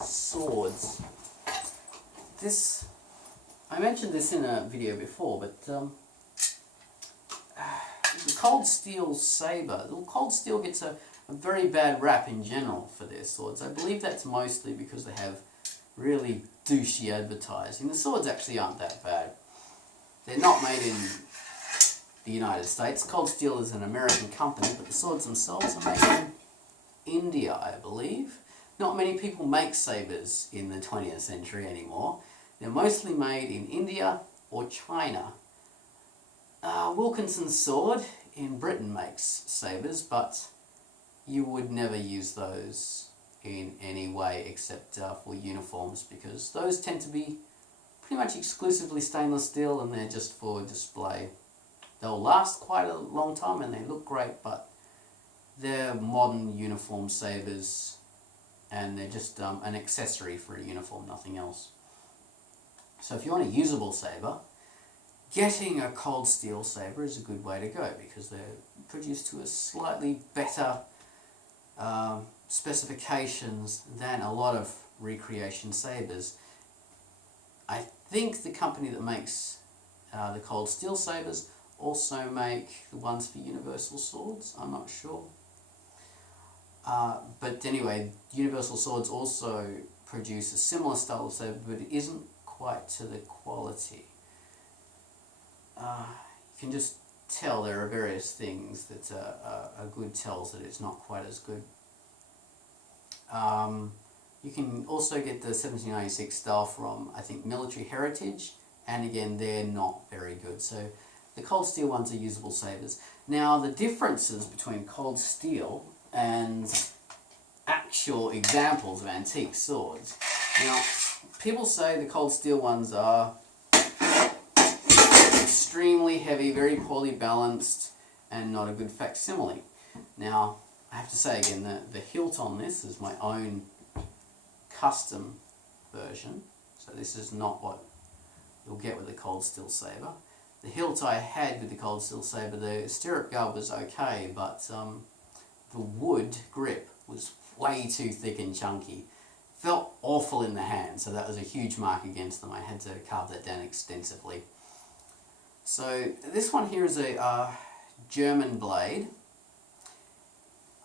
swords. I mentioned this in a video before, but the cold steel sabre. The cold steel gets a very bad rap in general for their swords. I believe that's mostly because they have really douchey advertising. The swords actually aren't that bad. They're not made in the United States. Cold Steel is an American company, but the swords themselves are made in India, I believe. Not many people make sabres in the 20th century anymore. They're mostly made in India or China. Wilkinson's Sword in Britain makes sabres, but you would never use those in any way except for uniforms, because those tend to be pretty much exclusively stainless steel and they're just for display. They'll last quite a long time and they look great, but they're modern uniform sabres and they're just an accessory for a uniform, nothing else. So if you want a usable sabre, getting a cold steel sabre is a good way to go, because they're produced to a slightly better specifications than a lot of recreation sabres. I think the company that makes the cold steel sabres also make the ones for universal swords. I'm not sure. But anyway, Universal Swords also produce a similar style of sabre, but it isn't quite to the quality. You can just tell there are various things that are good tells that it's not quite as good. You can also get the 1796 style from, I think, Military Heritage, and again, they're not very good. So the cold steel ones are usable sabres. Now, the differences between cold steel and actual examples of antique swords. Now, people say the cold steel ones are extremely heavy, very poorly balanced, and not a good facsimile. Now, I have to say again, the hilt on this is my own custom version, so this is not what you'll get with the cold steel sabre. The hilt I had with the cold steel sabre, the stirrup guard was okay, but the wood grip was way too thick and chunky. Felt awful in the hand, so that was a huge mark against them. I had to carve that down extensively. So this one here is a German blade.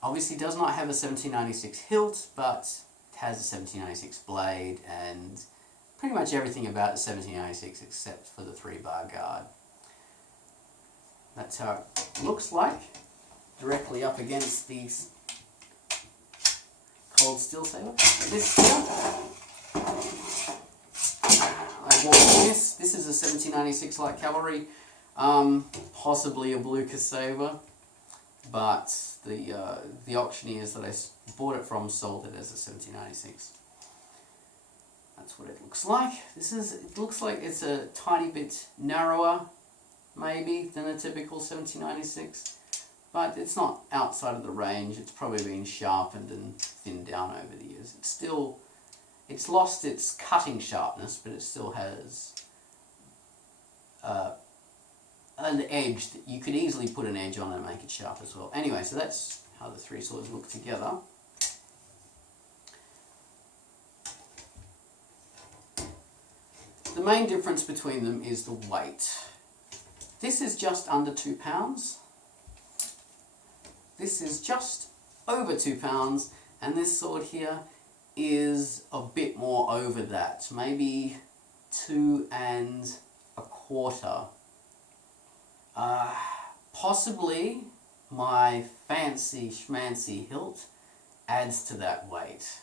Obviously does not have a 1796 hilt, but it has a 1796 blade and pretty much everything about the 1796 except for the 3-bar guard. That's how it looks like, directly up against the cold steel sabre. This here, I bought this. This is a 1796 light cavalry, possibly a Blucher sabre, but the auctioneers that I bought it from sold it as a 1796. That's what it looks like. It looks like it's a tiny bit narrower, maybe, than a typical 1796, but it's not outside of the range. It's probably been sharpened and thinned down over the years. It's lost its cutting sharpness, but it still has an edge that you could easily put an edge on and make it sharp as well. Anyway, so that's how the three swords look together. The main difference between them is the weight. This is just under 2 pounds. This is just over 2 pounds, and this sword here is a bit more over that, maybe 2 1/4. Possibly my fancy schmancy hilt adds to that weight.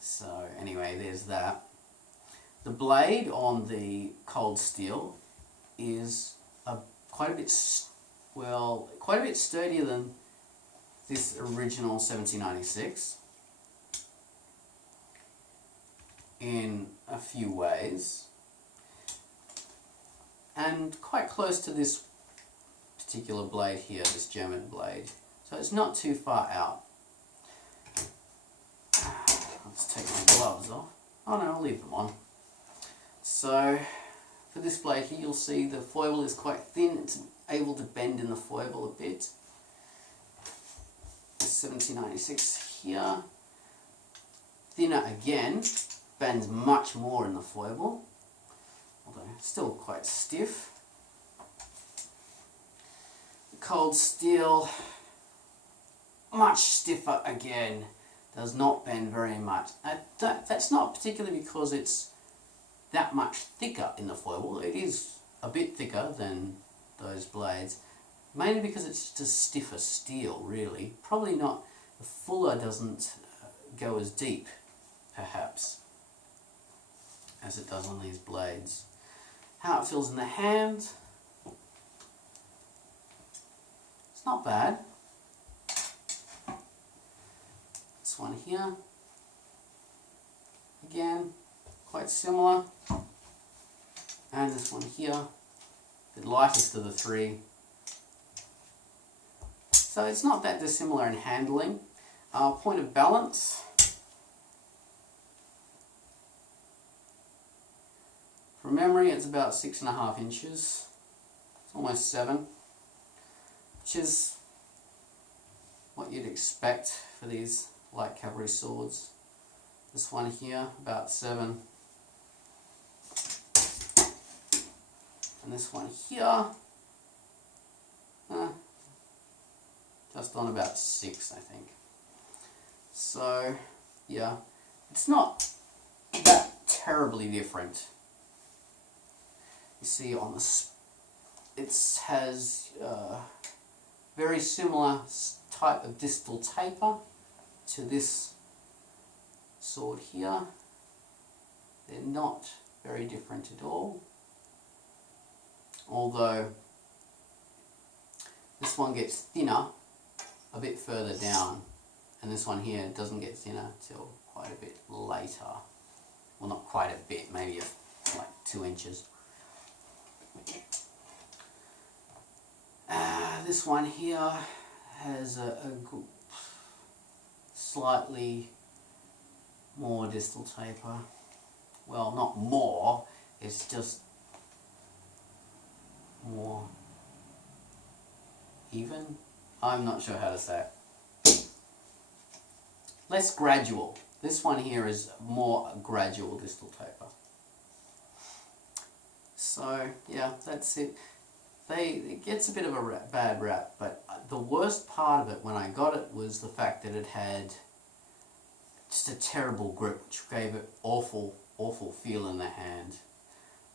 So anyway, there's that. The blade on the cold steel is quite a bit sturdier than this original 1796 in a few ways, and quite close to this particular blade here, this German blade. So it's not too far out. Let's take my gloves off. Oh no, I'll leave them on. So for this blade here, you'll see the foible is quite thin. It's able to bend in the foible a bit. 1796 here. thinner again, bends much more in the foible, although still quite stiff. The cold steel, much stiffer again, does not bend very much. That's not particularly because it's that much thicker in the foible. It is a bit thicker than those blades, mainly because it's just stiffer steel, really. Probably not, the fuller doesn't go as deep, perhaps, as it does on these blades. How it feels in the hand, it's not bad. This one here, again, quite similar. And this one here, the lightest of the three. So it's not that dissimilar in handling. Point of balance. From memory, it's about 6.5 inches. It's almost 7, which is what you'd expect for these light cavalry swords. This one here, about 7. And this one here, just on about 6, I think. So, yeah, it's not that terribly different. You see on the, it has very similar type of distal taper to this sword here. They're not very different at all. Although this one gets thinner a bit further down, and this one here doesn't get thinner till quite a bit later. Well, not quite a bit, maybe like 2 inches. This one here has a slightly more distal taper. Well, not more, it's just more even. I'm not sure how to say it. Less gradual. This one here is more gradual distal taper. So yeah, that's it. It gets a bit of a bad rap, but the worst part of it when I got it was the fact that it had just a terrible grip, which gave it awful feel in the hand.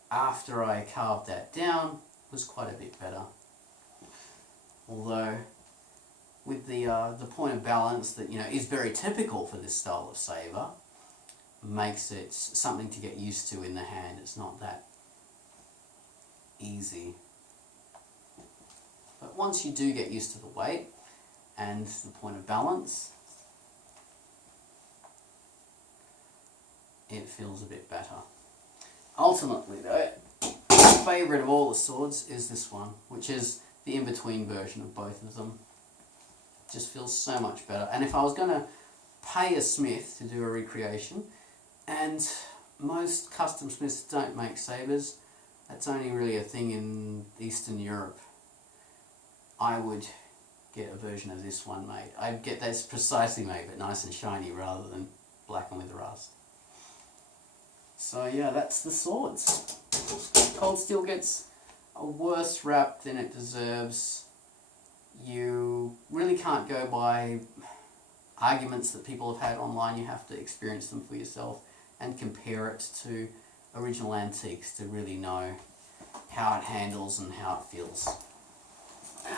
After I carved that down, it was quite a bit better. Although with the point of balance that is very typical for this style of sabre, makes it something to get used to in the hand. It's not that easy. But once you do get used to the weight and the point of balance, it feels a bit better. Ultimately though, my favourite of all the swords is this one, which is the in-between version of both of them. It just feels so much better. And if I was going to pay a smith to do a recreation, and most custom smiths don't make sabres, that's only really a thing in Eastern Europe, I would get a version of this one made. I'd get this precisely made, but nice and shiny rather than blackened with rust. So yeah, that's the swords. Cold steel gets a worse rap than it deserves. You really can't go by arguments that people have had online. You have to experience them for yourself and compare it to original antiques to really know how it handles and how it feels.